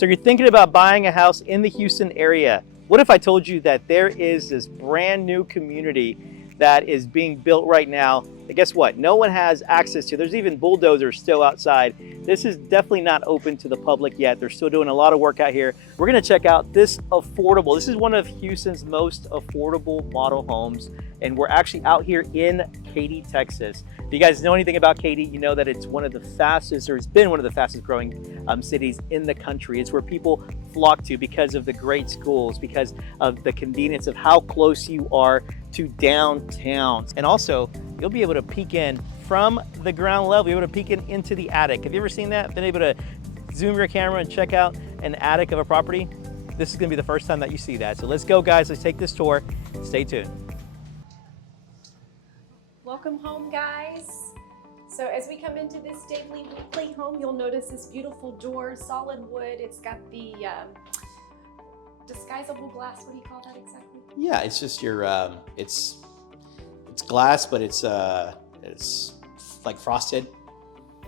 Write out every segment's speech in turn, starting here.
So you're thinking about buying a house in the Houston area. What if I told you that there is this brand new community that is being built right now? And guess what? No one has access to. There's even bulldozers still outside. This is definitely not open to the public yet. They're still doing a lot of work out here. We're gonna check out this affordable. This is one of Houston's most affordable model homes. And we're actually out here in Katy, Texas. If you guys know anything about Katy, you know that it's one of the fastest, or it's been one of the fastest growing cities in the country. It's where people flock to because of the great schools, because of the convenience of how close you are to downtown. And also, you'll be able to peek in from the ground level. You'll be able to peek in into the attic. Have you ever seen that? Been able to zoom your camera and check out an attic of a property? This is gonna be the first time that you see that. So let's go, guys. Let's take this tour. Stay tuned. Welcome home, guys. So as we come into this David Weekley home, you'll notice this beautiful door, solid wood. It's got the disguisable glass. What do you call that exactly? Yeah, it's just your it's glass, but it's like frosted,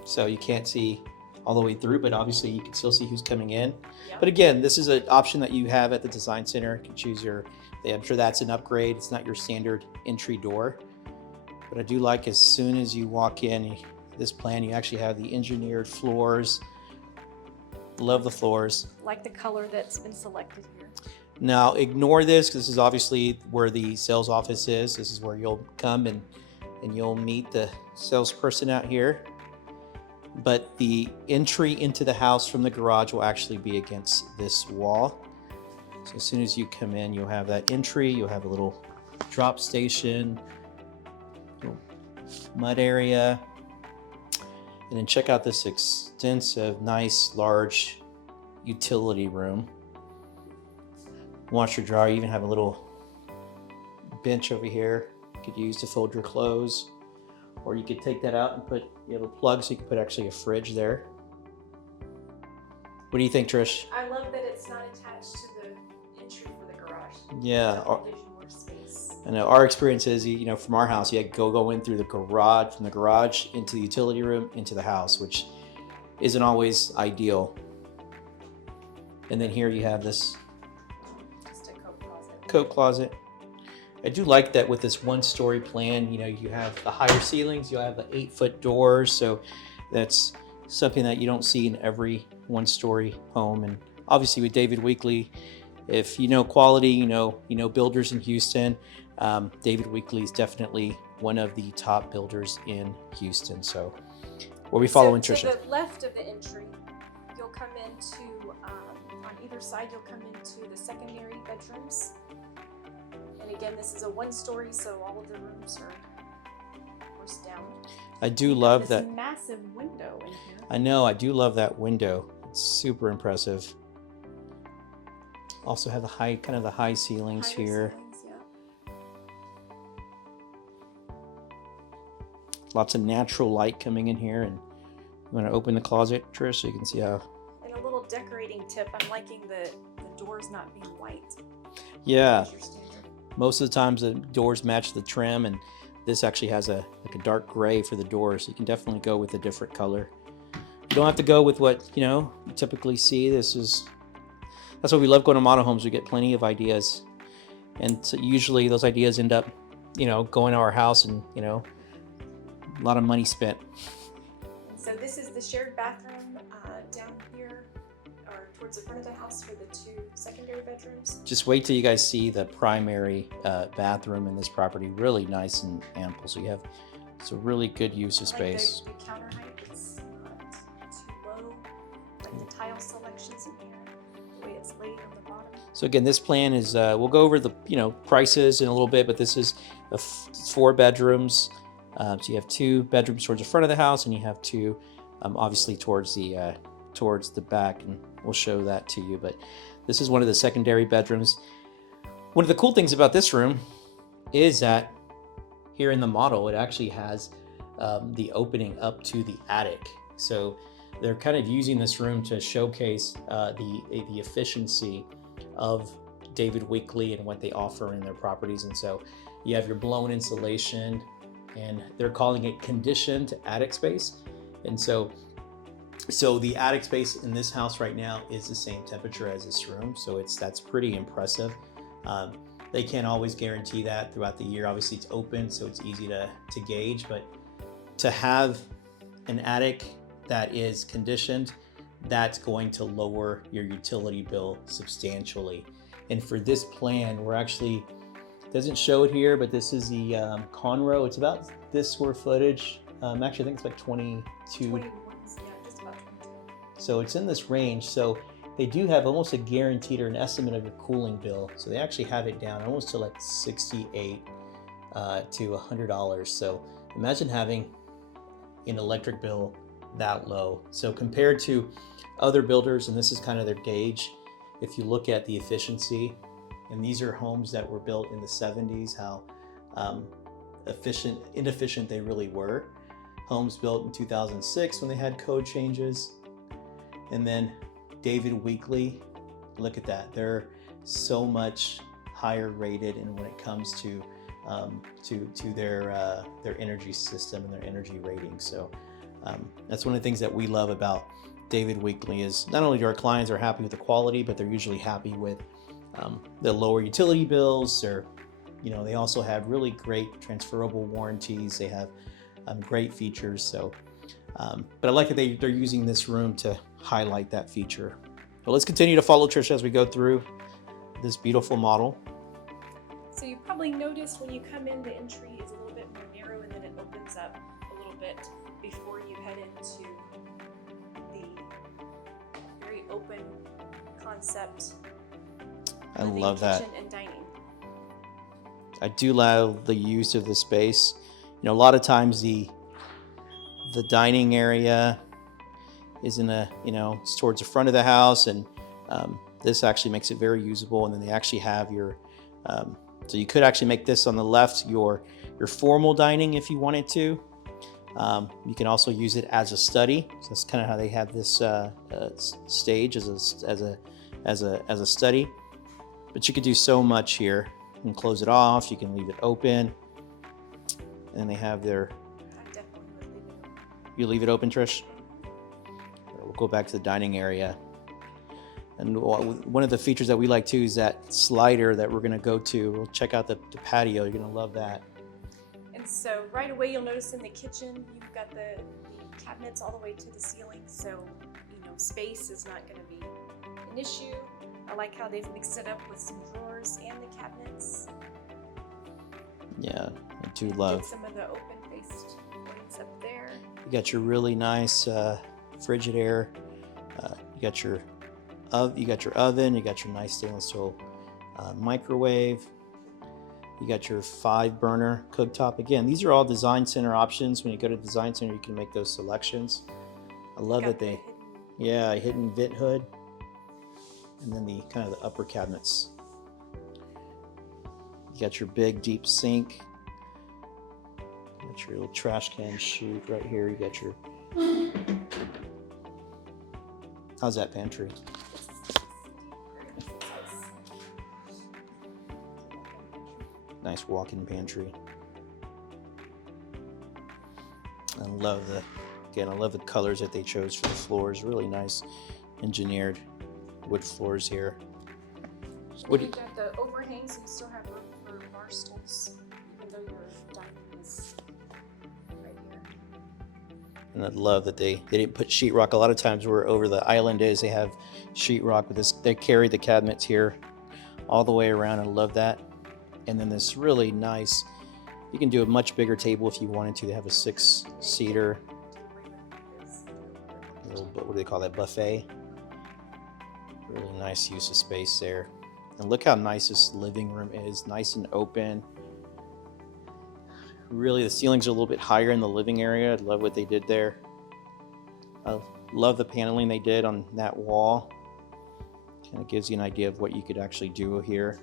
so you can't see all the way through, but obviously you can still see who's coming in. Yep. But again, this is an option that you have at the design center. You can choose your, I'm sure that's an upgrade. It's not your standard entry door. But I do like as soon as you walk in, this plan, you actually have the engineered floors. Love the floors. Like the color that's been selected here. Now ignore this, because this is obviously where the sales office is. This is where you'll come and you'll meet the salesperson out here. But the entry into the house from the garage will actually be against this wall. So as soon as you come in, you'll have that entry, you'll have a little drop station, mud area, and then check out this extensive, nice, large utility room. Washer dryer. You even have a little bench over here you could use to fold your clothes, or you could take that out and put, you have a plug so you can put actually a fridge there. What do you think, Trish? I love that it's not attached to the entry for the garage. Yeah. Space. I know our experience is, from our house, you had to go in through the garage, from the garage into the utility room, into the house, which isn't always ideal. And then here you have this just a coat closet. I do like that with this one-story plan, you have the higher ceilings, you'll have the 8-foot doors. So that's something that you don't see in every one-story home. And obviously with David Weekley, if you know quality, you know builders in Houston, David Weekley is definitely one of the top builders in Houston. So we'll be following Tricia. To the left of the entry, you'll come into, on either side, you'll come into the secondary bedrooms. And again, this is a one-story, so all of the rooms are, of course, down. I do love that massive window in here. I know, I do love that window. It's super impressive. Also have the high ceilings here. Lots of natural light coming in here, and I'm going to open the closet, Trish, so you can see how. And a little decorating tip, I'm liking the doors not being white. Yeah, most of the times the doors match the trim, and this actually has a dark gray for the doors. So you can definitely go with a different color. You don't have to go with what you typically see. That's why we love going to model homes. We get plenty of ideas, and so usually those ideas end up, going to our house, and a lot of money spent. So this is the shared bathroom down here, or towards the front of the house for the 2 secondary bedrooms. Just wait till you guys see the primary bathroom in this property. Really nice and ample. So you have a really good use of space. Like the counter height is not too low. Like the tile selections in here, the way it's laid on the bottom. So again, this plan is we'll go over the prices in a little bit, but this is 4 bedrooms. So you have 2 bedrooms towards the front of the house, and you have 2 obviously towards the back, and we'll show that to you. But this is one of the secondary bedrooms. One of the cool things about this room is that here in the model, it actually has the opening up to the attic. So they're kind of using this room to showcase the efficiency of David Weekley and what they offer in their properties. And so you have your blown insulation, and they're calling it conditioned attic space. And so So the attic space in this house right now is the same temperature as this room, so that's pretty impressive. They can't always guarantee that throughout the year. Obviously it's open, so it's easy to gauge, but to have an attic that is conditioned, that's going to lower your utility bill substantially. And for this plan, we're actually, doesn't show it here, but this is the Conroe. It's about this square footage. Actually, I think it's like 22. 21, yeah, just about 22. So it's in this range. So they do have almost a guaranteed or an estimate of your cooling bill. So they actually have it down almost to like $68 to $100. So imagine having an electric bill that low. So compared to other builders, and this is kind of their gauge, if you look at the efficiency, and these are homes that were built in the 70s, how inefficient they really were. Homes built in 2006 when they had code changes. And then David Weekley, look at that. They're so much higher rated in when it comes to their energy system and their energy rating. So that's one of the things that we love about David Weekley is not only do our clients are happy with the quality, but they're usually happy with the lower utility bills. Or, you know, they also have really great transferable warranties. They have great features. So, but I like that they're using this room to highlight that feature. But let's continue to follow Tricia as we go through this beautiful model. So you probably noticed when you come in, the entry is a little bit more narrow, and then it opens up a little bit before you head into the very open concept. I love that. Kitchen and dining. I do love the use of the space. You know, a lot of times the dining area is in it's towards the front of the house, and this actually makes it very usable. And then they actually have your, so you could actually make this on the left your formal dining if you wanted to. You can also use it as a study. So that's kind of how they have this stage as a study. But you could do so much here. You can close it off. You can leave it open. And they have their. I definitely would leave it open. You leave it open, Trish? We'll go back to the dining area. And one of the features that we like too is that slider that we're going to go to. We'll check out the patio. You're going to love that. And so right away you'll notice in the kitchen you've got the cabinets all the way to the ceiling. So, space is not going to be an issue. I like how they've mixed it up with some drawers and the cabinets. Yeah, I do love. Did some of the open-faced ones up there. You got your really nice Frigidaire. You got your oven. You got your nice stainless steel microwave. You got your 5-burner cooktop. Again, these are all design center options. When you go to design center, you can make those selections. I love that they, a hidden vent hood, and then the kind of the upper cabinets. You got your big deep sink. You got your little trash can chute right here. You got your. How's that pantry? Nice walk-in pantry. I love the colors that they chose for the floors. Really nice engineered wood floors here. You've got the overhang, so you still have room for bar stools, even though your dining is right here. And I love that they didn't put sheetrock. A lot of times where over the island is, they have sheetrock with this. They carry the cabinets here all the way around. I love that. And then this really nice, you can do a much bigger table if you wanted to. They have a 6-seater, what do they call that, buffet? Really nice use of space there. And look how nice this living room is, nice and open. Really, the ceilings are a little bit higher in the living area. I love what they did there. I love the paneling they did on that wall. Kind of gives you an idea of what you could actually do here.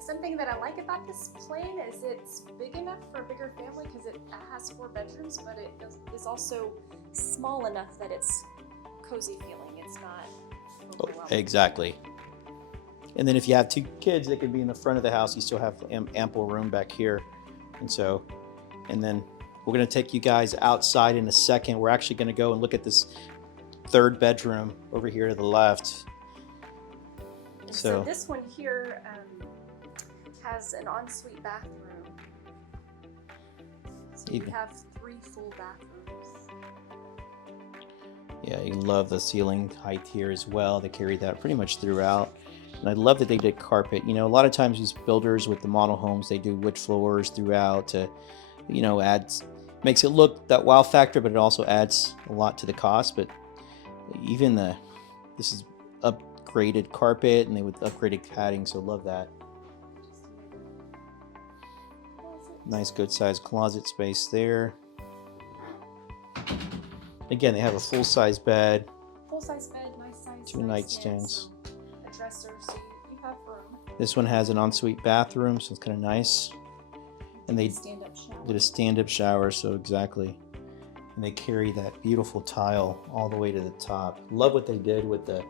Something that I like about this plan is it's big enough for a bigger family because it has 4 bedrooms, but it is also small enough that it's cozy feeling. It's not overwhelming. Exactly. And then if you have 2 kids, they could be in the front of the house. You still have ample room back here. And then We're going to take you guys outside in a second. We're actually going to go and look at this third bedroom over here to the left. So this one here has an ensuite bathroom. So you have 3 full bathrooms. Yeah, you love the ceiling height here as well. They carry that pretty much throughout. And I love that they did carpet. You know, a lot of times these builders with the model homes, they do wood floors throughout to, you know, makes it look that wow factor, but it also adds a lot to the cost. But even this is upgraded carpet, and they with upgraded padding, so love that. Nice good sized closet space there. Again, they have a full-size bed. Full-size bed, nice size. 2 nightstands. A dresser, so you have room. This one has an ensuite bathroom, so it's kind of nice. And they did a stand-up shower, so exactly. And they carry that beautiful tile all the way to the top. Love what they did with the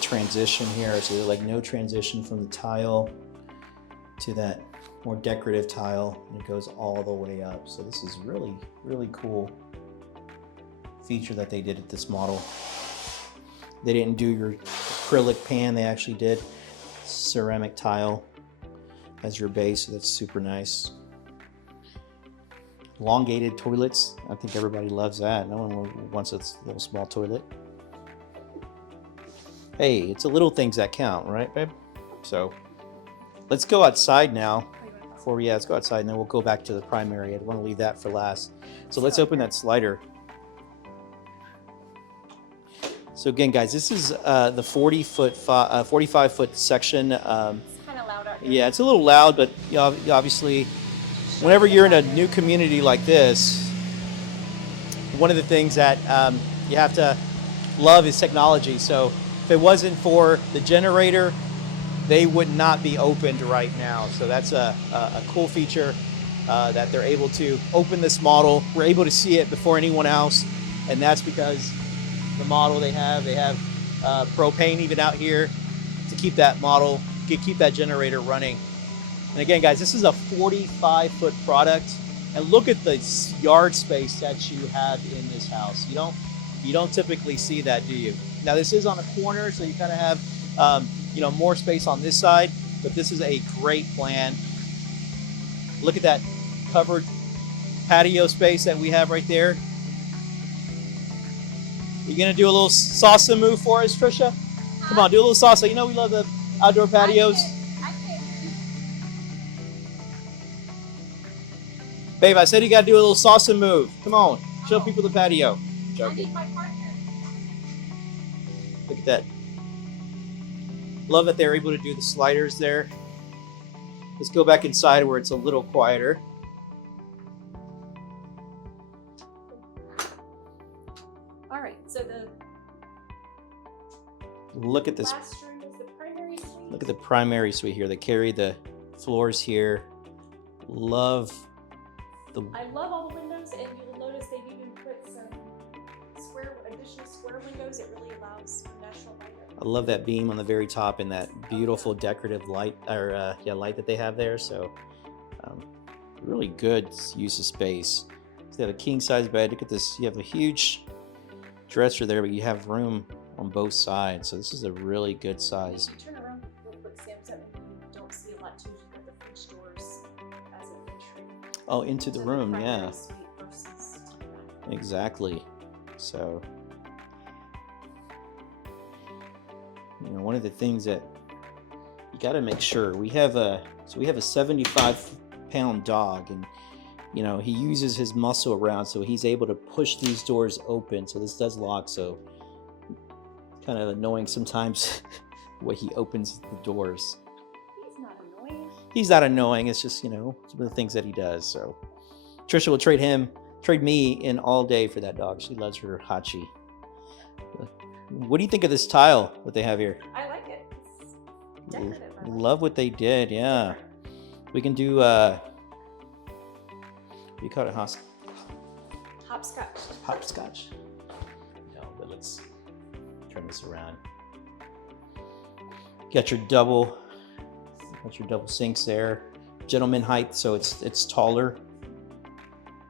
transition here. So they're like no transition from the tile to that more decorative tile, and it goes all the way up. So this is really, really cool feature that they did at this model. They didn't do your acrylic pan, they actually did ceramic tile as your base, so that's super nice. Elongated toilets, I think everybody loves that. No one wants a little small toilet. Hey, it's the little things that count, right, babe? So let's go outside now. Let's go outside and then we'll go back to the primary. I want to leave that for last. So let's open that slider. So again, guys, this is the 45-foot section. It's kind of loud out here. Yeah, it's a little loud, but you know, obviously, whenever you're in a new community like this, one of the things that you have to love is technology. So if it wasn't for the generator, they would not be opened right now. So that's a cool feature that they're able to open this model. We're able to see it before anyone else, and that's because the model they have propane even out here to keep that model, keep that generator running. And again, guys, this is a 45-foot product, and look at the yard space that you have in this house. You don't typically see that, do you? Now this is on a corner, so you kind of have you know, more space on this side, but this is a great plan. Look at that covered patio space that we have right there. You gonna do a little salsa move for us, Tricia? Come on, do a little salsa. You know we love the outdoor patios. I can't. Babe, I said you gotta do a little salsa move. Come on, show people the patio. I Joking. need my partner. Look at that. Love that they're able to do the sliders there. Let's go back inside where it's a little quieter. All right, so the Look at this. last room is the primary suite. Look at the primary suite here. They carry the floors here. Love the. I love all the windows, and you'll notice they've even put some additional square windows. It really allows for natural light. I love that beam on the very top and that beautiful decorative light, or light that they have there. So, really good use of space. So they have a king size bed. Look at this. You have a huge dresser there, but you have room on both sides. So this is a really good size. If you turn around real quick, Sam, something you don't see a lot too. You've got the French doors as an entry. Oh, into the room, primary yeah. suite versus to the bathroom. Exactly. So, you know, one of the things that you got to make sure we have a 75-pound dog, and you know he uses his muscle around, so he's able to push these doors open. So this does lock. So kind of annoying sometimes the way he opens the doors. He's not annoying. He's not annoying. It's just, you know, some of the things that he does. So Tricia will trade me in all day for that dog. She loves her Hachi. What do you think of this tile that they have here? I like it. It's decorative. I like Love what they did. Yeah, we can do. We call it hopscotch. hopscotch. No, but let's turn this around. Got your double sinks there. Gentleman height, so it's taller.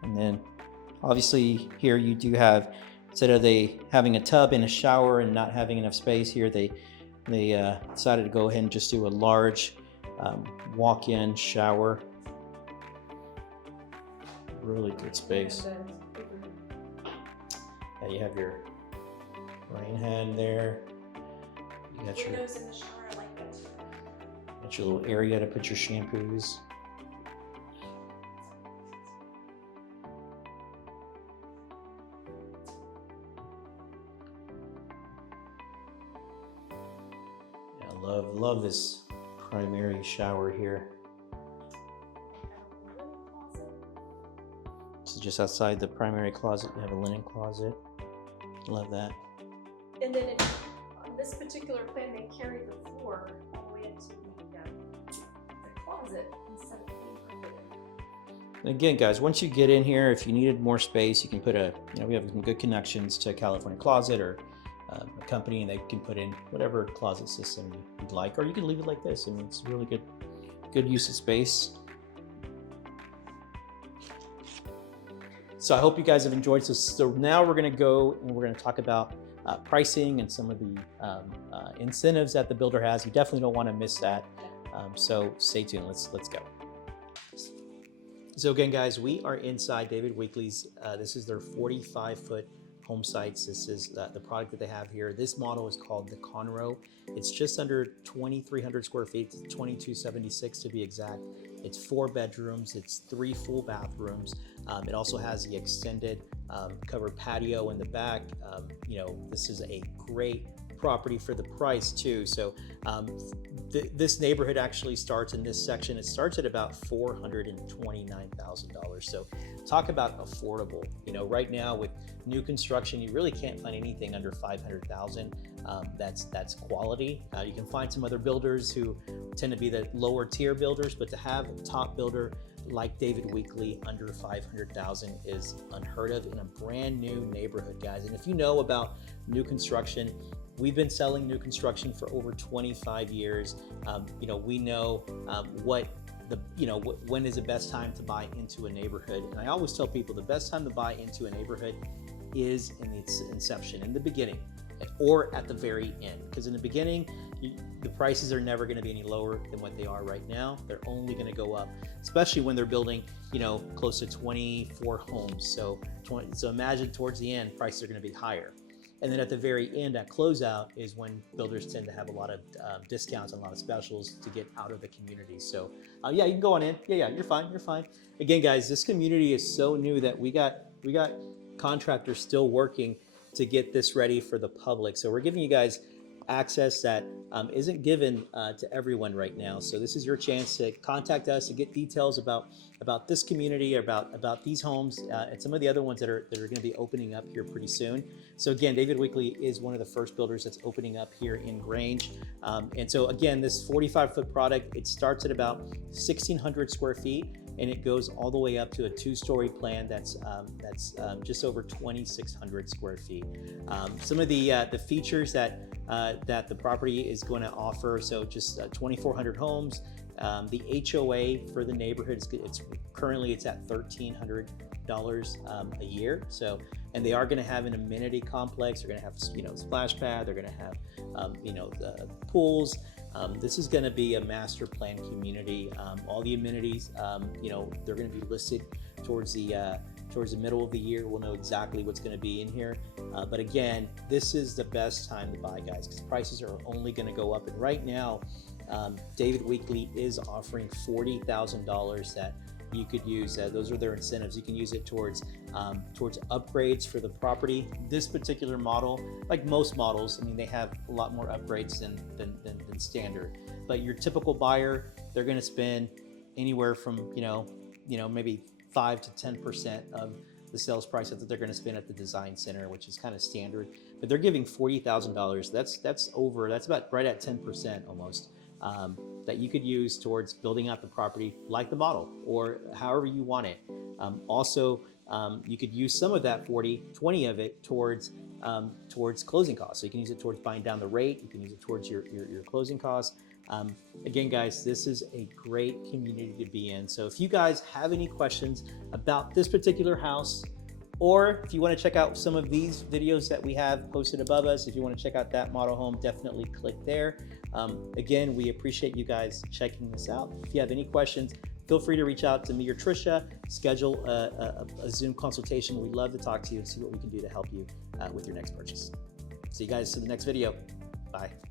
And then obviously here you do have, instead of they having a tub and a shower and not having enough space here, they decided to go ahead and just do a large walk-in shower. Really good space. Yeah, you have your rain head there. You got your windows in the shower. I like that too. got your little area to put your shampoos. Yeah, love this primary shower here. This is just outside the primary closet. You have a linen closet. Love that. And then on this particular plan, they carried the floor all the way into the closet instead of being put in. Again, guys, once you get in here, if you needed more space, you can put we have some good connections to California Closet or a company, and they can put in whatever closet system you'd like, or you can leave it like this. I mean, it's really good use of space. So I hope you guys have enjoyed this. So now we're going to go and we're going to talk about pricing and some of the incentives that the builder has. You definitely don't want to miss that. So stay tuned. Let's go. So again, guys, we are inside David Weekley's. This is their 45-foot home sites. This is the product that they have here. This model is called the Conroe. It's just under 2,300 square feet, 2,276 to be exact. It's 4 bedrooms, it's 3 full bathrooms. It also has the extended covered patio in the back. This is a great property for the price too. So this neighborhood actually starts in this section. It starts at about $429,000. So talk about affordable. Right now with new construction, you really can't find anything under $500,000. That's quality. You can find some other builders who tend to be the lower tier builders, but to have a top builder like David Weekley under $500,000 is unheard of in a brand new neighborhood, guys. And if you know about new construction, we've been selling new construction for over 25 years. We know when is the best time to buy into a neighborhood. And I always tell people the best time to buy into a neighborhood is in its inception, in the beginning, or at the very end. Because in the beginning, the prices are never going to be any lower than what they are right now. They're only going to go up, especially when they're building, close to 24 homes. So imagine towards the end, prices are going to be higher. And then at the very end, at closeout, is when builders tend to have a lot of discounts and a lot of specials to get out of the community. So yeah, you can go on in. Yeah, you're fine. Again, guys, this community is so new that we got contractors still working to get this ready for the public. So we're giving you guys access that isn't given to everyone right now. So this is your chance to contact us and get details about this community, about these homes, and some of the other ones that are going to be opening up here pretty soon. So again, David Weekley is one of the first builders that's opening up here in Grange. And so again, this 45-foot product, it starts at about 1,600 square feet, and it goes all the way up to a 2-story plan that's just over 2,600 square feet. Some of the features that the property is going to offer, so just 2,400 homes. The HOA for the neighborhood it's currently at $1,300 a year. So, and they are going to have an amenity complex. They're going to have splash pad. They're going to have the pools. This is going to be a master plan community. All the amenities, they're going to be listed towards the middle of the year. We'll know exactly what's going to be in here. But again, this is the best time to buy, guys, because prices are only going to go up. And right now, David Weekley is offering $40,000 that you could use. Those are their incentives. You can use it towards upgrades for the property. This particular model, like most models, I mean, they have a lot more upgrades than standard. But your typical buyer, they're going to spend anywhere from maybe 5 to 10% of the sales price that they're going to spend at the design center, which is kind of standard. But they're giving $40,000. That's about right at 10% almost. That you could use towards building out the property like the model or however you want it. Also, you could use some of that 20 of it towards closing costs. So you can use it towards buying down the rate. You can use it towards your closing costs. Again, guys, this is a great community to be in. So if you guys have any questions about this particular house, or if you want to check out some of these videos that we have posted above us, if you want to check out that model home, definitely click there. Again, we appreciate you guys checking this out. If you have any questions, feel free to reach out to me or Tricia, schedule a Zoom consultation. We'd love to talk to you and see what we can do to help you with your next purchase. See you guys in the next video. Bye.